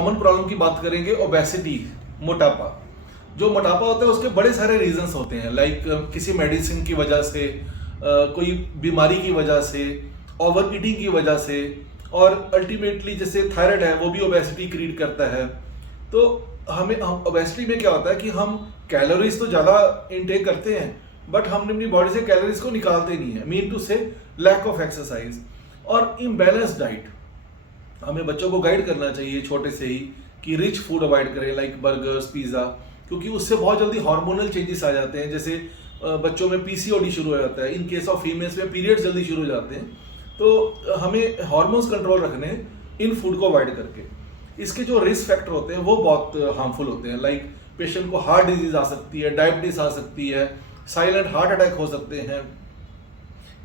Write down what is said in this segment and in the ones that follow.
Common problem की बात करेंगे, ओबेसिटी, मोटापा। जो मोटापा होता है उसके बड़े सारे रीजंस होते हैं, लाइक किसी मेडिसिन की वजह से, कोई बीमारी की वजह से, ओवर ईटिंग की वजह से, और अल्टीमेटली जैसे थायराइड है वो भी ओबेसिटी क्रिएट करता है। तो हमें ओबेसिटी में क्या होता है कि हम कैलोरीज तो ज़्यादा इनटेक करते हैं बट हम अपनी बॉडी से कैलोरीज को निकालते नहीं है, मीन टू से लैक ऑफ एक्सरसाइज और इम्बैलेंस डाइट। हमें बच्चों को गाइड करना चाहिए छोटे से ही कि रिच फूड अवॉइड करें, लाइक बर्गर्स, पिज़्ज़ा, क्योंकि उससे बहुत जल्दी हार्मोनल चेंजेस आ जाते हैं। जैसे बच्चों में पीसीओडी शुरू हो जाता है, इन केस ऑफ फीमेल्स में पीरियड्स जल्दी शुरू हो जाते हैं। तो हमें हार्मोन्स कंट्रोल रखने इन फूड को अवॉइड करके। इसके जो रिस्क फैक्टर होते हैं वो बहुत हार्मफुल होते हैं, लाइक पेशेंट को हार्ट डिजीज आ सकती है, डायबिटीज आ सकती है, साइलेंट हार्ट अटैक हो सकते हैं,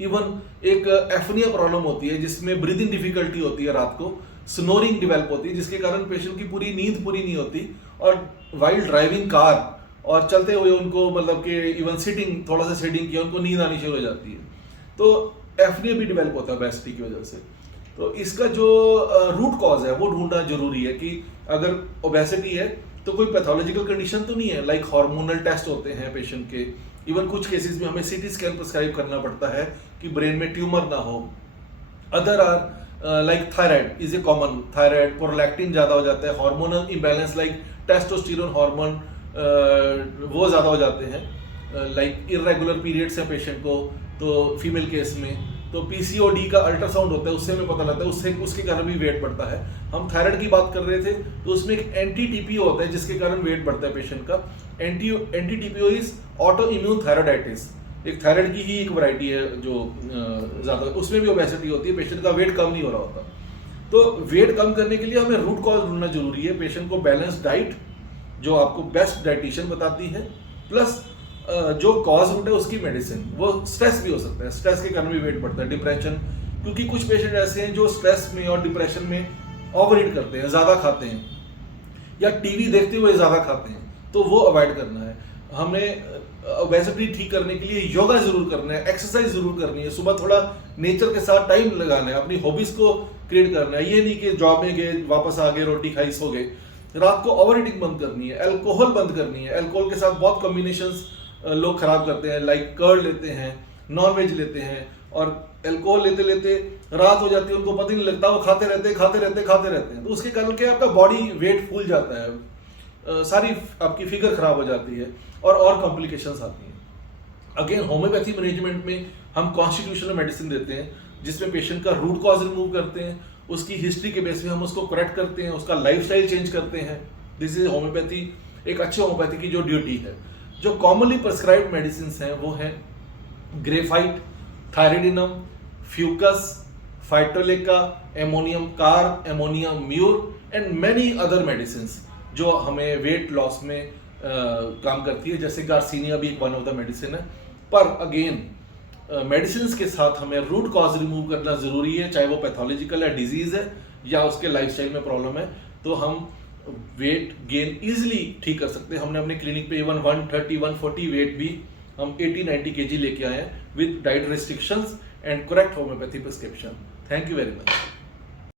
इवन एक एफनिया प्रॉब्लम होती है जिसमें ब्रीदिंग डिफिकल्टी होती है, रात को स्नोरिंग डेवलप होती है जिसके कारण पेशेंट की पूरी नींद पूरी नहीं होती, और वाइल ड्राइविंग कार और चलते हुए उनको मतलब कि इवन सिटिंग, थोड़ा सा सिटिंग किया उनको नींद आनी शुरू हो जाती है। तो एफनिया भी डेवलप होता है ओबेसिटी की वजह से। तो इसका जो रूट कॉज है वो ढूंढना जरूरी है कि अगर ओबेसिटी है तो कोई पैथोलॉजिकल कंडीशन तो नहीं है, लाइक हार्मोनल टेस्ट होते हैं पेशेंट के, इवन कुछ केसेस में हमें सीटी स्कैन प्रिस्क्राइब करना पड़ता है कि ब्रेन में ट्यूमर ना हो। Other are like thyroid is a common, thyroid, prolactin ज़्यादा हो जाता है, hormonal imbalance like testosterone hormone वो ज़्यादा हो जाते हैं, लाइक इरेगुलर पीरियड्स हैं पेशेंट को, तो फीमेल केस में तो पीसीओडी का अल्ट्रासाउंड होता है, उससे हमें पता लगता है, उससे उसके कारण भी वेट बढ़ता है। हम थायराइड की बात कर रहे थे तो उसमें एक एंटी टीपीओ होता है जिसके कारण वेट बढ़ता है पेशेंट का। Anti TPO is auto immune thyroiditis, एक थायराइड की ही एक वैरायटी है जो ज़्यादा, उसमें भी ओबेसिटी होती है, पेशेंट का वेट कम नहीं हो रहा होता। तो वेट कम करने के लिए हमें रूट कॉज ढूंढना जरूरी है। पेशेंट को बैलेंस डाइट जो आपको बेस्ट डाइटिशियन बताती है, प्लस जो कॉज रूट है उसकी मेडिसिन। वो स्ट्रेस भी हो सकता है, स्ट्रेस के कारण भी वेट बढ़ता है, डिप्रेशन, क्योंकि कुछ पेशेंट ऐसे हैं जो स्ट्रेस में और डिप्रेशन में ओवर ईट करते हैं, ज़्यादा खाते हैं या टीवी देखते हुए ज़्यादा खाते हैं, तो वो अवॉइड करना है। हमें ओबेसिटी ठीक करने के लिए योगा जरूर करना है, एक्सरसाइज जरूर करनी है, सुबह थोड़ा नेचर के साथ टाइम लगाना है, अपनी हॉबीज को क्रिएट करना है। ये नहीं कि जॉब में गए, वापस आ गए, रोटी खाई, सो गए। रात को ओवर ईटिंग बंद करनी है, अल्कोहल बंद करनी है। अल्कोहल के साथ बहुत कॉम्बिनेशंस लोग खराब करते हैं, लाइक कर्ड लेते हैं, नॉन वेज लेते हैं, और अल्कोहल लेते लेते रात हो जाती है, उनको पता ही नहीं लगता, वो खाते रहते हैं। तो उसके कारण क्या, आपका बॉडी वेट फूल जाता है, सारी आपकी फिगर खराब हो जाती है और कॉम्प्लिकेशंस आती हैं। अगेन होम्योपैथी मैनेजमेंट में हम कॉन्स्टिट्यूशनल मेडिसिन देते हैं जिसमें पेशेंट का रूट कॉज रिमूव करते हैं, उसकी हिस्ट्री के बेस पे हम उसको करेक्ट करते हैं, उसका लाइफस्टाइल चेंज करते हैं। दिस इज होम्योपैथी, एक अच्छे होम्योपैथी की जो ड्यूटी है। जो कॉमनली प्रिस्क्राइब्ड मेडिसिन हैं वो हैं graphite, thyroidinum, fucus, phytolacca, ammonium carb, ammonium mur and many other medicine जो हमें वेट लॉस में काम करती है, जैसे गार्सिनिया भी एक वन ऑफ द मेडिसिन है। पर अगेन मेडिसिन के साथ हमें रूट कॉज रिमूव करना जरूरी है, चाहे वो पैथोलॉजिकल है, डिजीज है, या उसके लाइफस्टाइल में प्रॉब्लम है। तो हम वेट गेन इजीली ठीक कर सकते हैं। हमने अपने क्लिनिक पे इवन 130, 140 वेट भी हम 80-90 kg लेके आए हैं with diet restrictions and correct homeopathy prescription. Thank you very much.